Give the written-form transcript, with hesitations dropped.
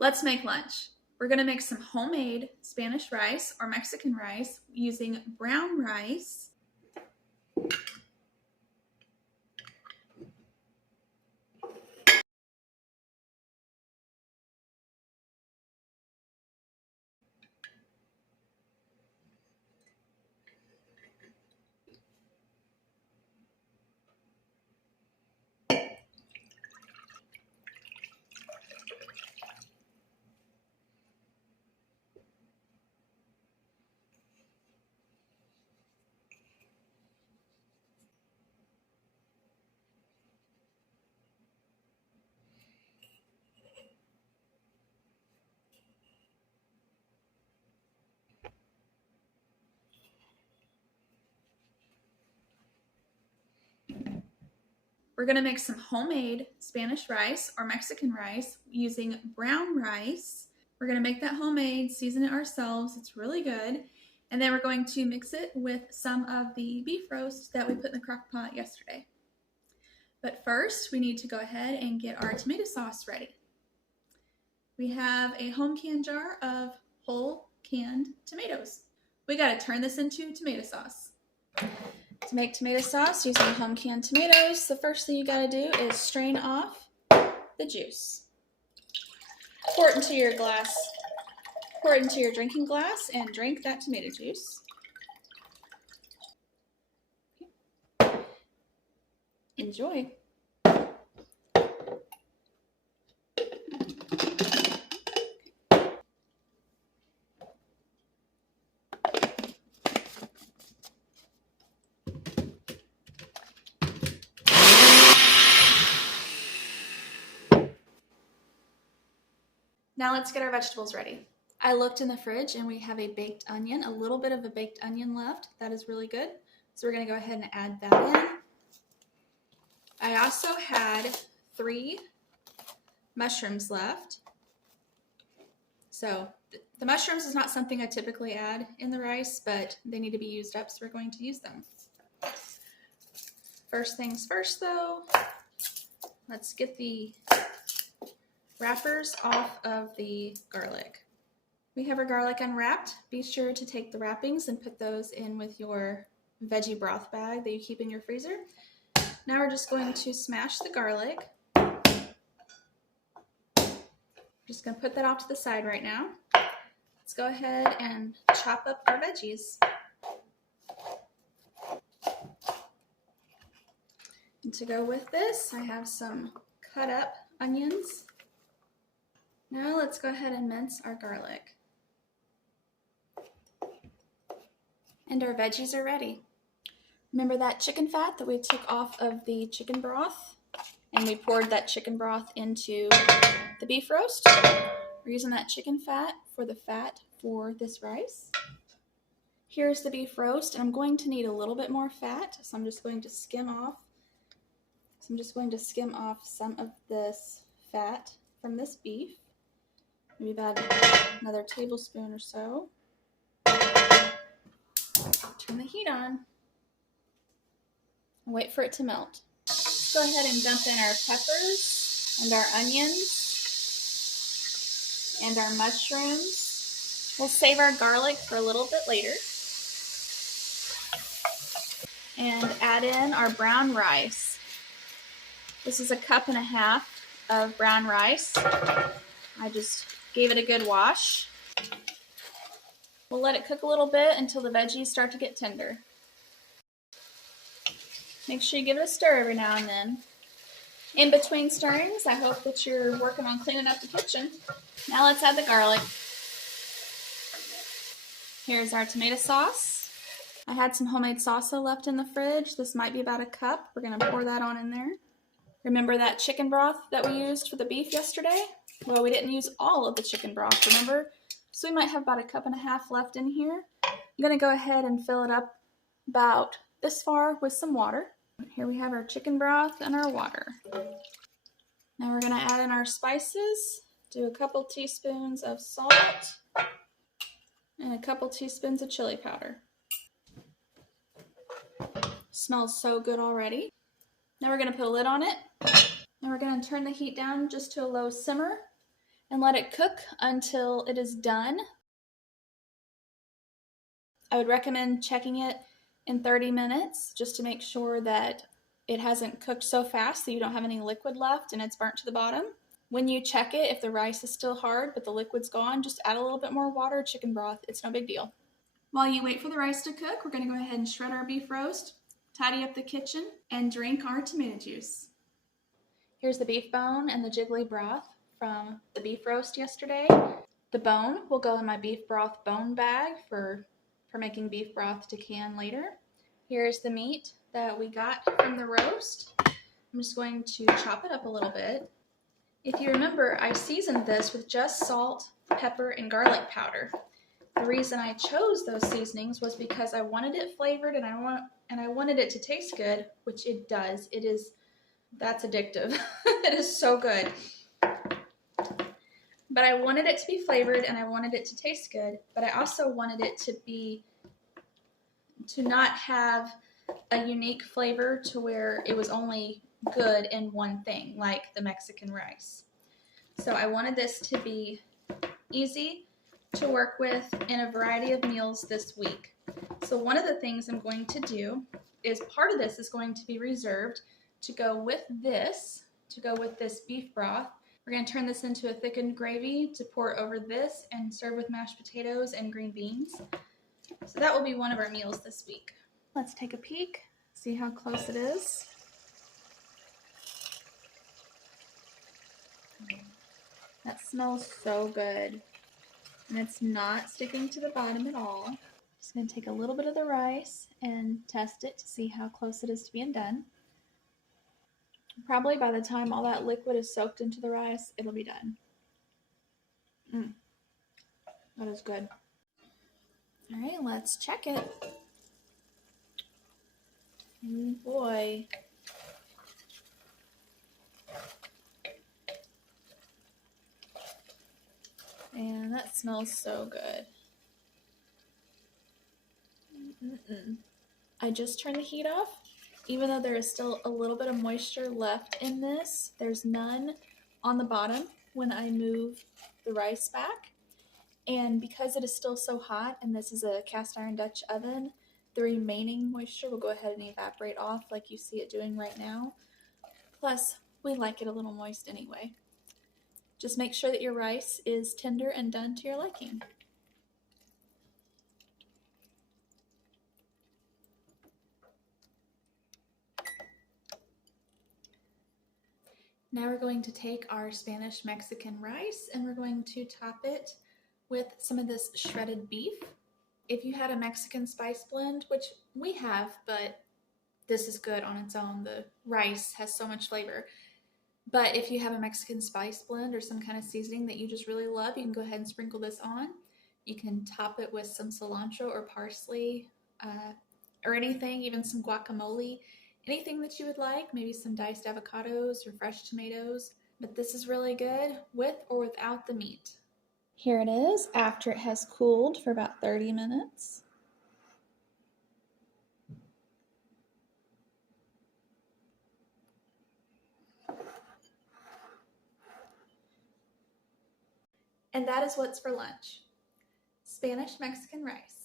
Let's make lunch. We're gonna make some homemade Spanish rice or Mexican rice using brown rice, We're gonna make some homemade Spanish rice or Mexican rice using brown rice. We're gonna make that homemade, season it ourselves. It's really good. And then we're going to mix it with some of the beef roast that we put in the crock pot yesterday. But first, we need to go ahead and get our tomato sauce ready. We have a home canned jar of whole canned tomatoes. We gotta turn this into tomato sauce. To make tomato sauce using home canned tomatoes, the first thing you gotta do is strain off the juice. Pour it into your glass, pour it into your drinking glass and drink that tomato juice. Enjoy. Now let's get our vegetables ready. I looked in the fridge and we have a baked onion, a little bit of a baked onion left. That is really good. So we're gonna go ahead and add that in. I also had 3 mushrooms left. So the mushrooms is not something I typically add in the rice, but they need to be used up, so we're going to use them. First things first though, let's get the wrappers off of the garlic. We have our garlic unwrapped. Be sure to take the wrappings and put those in with your veggie broth bag that you keep in your freezer. Now we're just going to smash the garlic. Just gonna put that off to the side right now. Let's go ahead and chop up our veggies. And to go with this, I have some cut up onions. Now let's go ahead and mince our garlic. And our veggies are ready. Remember that chicken fat that we took off of the chicken broth? And we poured that chicken broth into the beef roast. We're using that chicken fat for the fat for this rice. Here's the beef roast, and I'm going to need a little bit more fat, so I'm just going to skim off. Some of this fat from this beef. Maybe about another tablespoon or so. Turn the heat on and wait for it to melt. Let's go ahead and dump in our peppers and our onions and our mushrooms. We'll save our garlic for a little bit later. And add in our brown rice. This is 1.5 cups of brown rice. I just gave it a good wash. We'll let it cook a little bit until the veggies start to get tender. Make sure you give it a stir every now and then. In between stirrings, I hope that you're working on cleaning up the kitchen. Now let's add the garlic. Here's our tomato sauce. I had some homemade salsa left in the fridge. This might be about 1 cup. We're gonna pour that on in there. Remember that chicken broth that we used for the beef yesterday? Well, we didn't use all of the chicken broth, remember? So we might have about 1.5 cups left in here. I'm gonna go ahead and fill it up about this far with some water. Here we have our chicken broth and our water. Now we're gonna add in our spices. Do a couple teaspoons of salt and a couple teaspoons of chili powder. Smells so good already. Now we're gonna put a lid on it. Now we're gonna turn the heat down just to a low simmer. and let it cook until it is done. I would recommend checking it in 30 minutes just to make sure that it hasn't cooked so fast that you don't have any liquid left and it's burnt to the bottom. When you check it, if the rice is still hard but the liquid's gone, just add a little bit more water or chicken broth. It's no big deal. While you wait for the rice to cook, we're going to go ahead and shred our beef roast, tidy up the kitchen, and drink our tomato juice. Here's the beef bone and the jiggly broth from the beef roast yesterday. The bone will go in my beef broth bone bag for making beef broth to can later. Here's the meat that we got from the roast. I'm just going to chop it up a little bit. If you remember, I seasoned this with just salt, pepper, and garlic powder. The reason I chose those seasonings was because I wanted it flavored and I wanted it to taste good, which it does. That's addictive. It is so good. But I wanted it to be flavored and I wanted it to taste good, but I also wanted it to not have a unique flavor to where it was only good in one thing, like the Mexican rice. So I wanted this to be easy to work with in a variety of meals this week. So one of the things I'm going to do is part of this is going to be reserved to go with this beef broth. We're going to turn this into a thickened gravy to pour over this and serve with mashed potatoes and green beans. So that will be one of our meals this week. Let's take a peek, see how close it is. That smells so good. And it's not sticking to the bottom at all. Just going to take a little bit of the rice and test it to see how close it is to being done. Probably by the time all that liquid is soaked into the rice, it'll be done. That is good. All right, let's check it. Oh boy. And that smells so good. I just turned the heat off. Even though there is still a little bit of moisture left in this, there's none on the bottom when I move the rice back. And because it is still so hot, and this is a cast iron Dutch oven, the remaining moisture will go ahead and evaporate off like you see it doing right now. Plus, we like it a little moist anyway. Just make sure that your rice is tender and done to your liking. Now we're going to take our Spanish Mexican rice and we're going to top it with some of this shredded beef. If you had a Mexican spice blend, which we have, but this is good on its own. The rice has so much flavor. But if you have a Mexican spice blend or some kind of seasoning that you just really love, you can go ahead and sprinkle this on. You can top it with some cilantro or parsley or anything, even some guacamole. Anything that you would like, maybe some diced avocados or fresh tomatoes. But this is really good with or without the meat. Here it is after it has cooled for about 30 minutes. And that is what's for lunch. Spanish Mexican rice.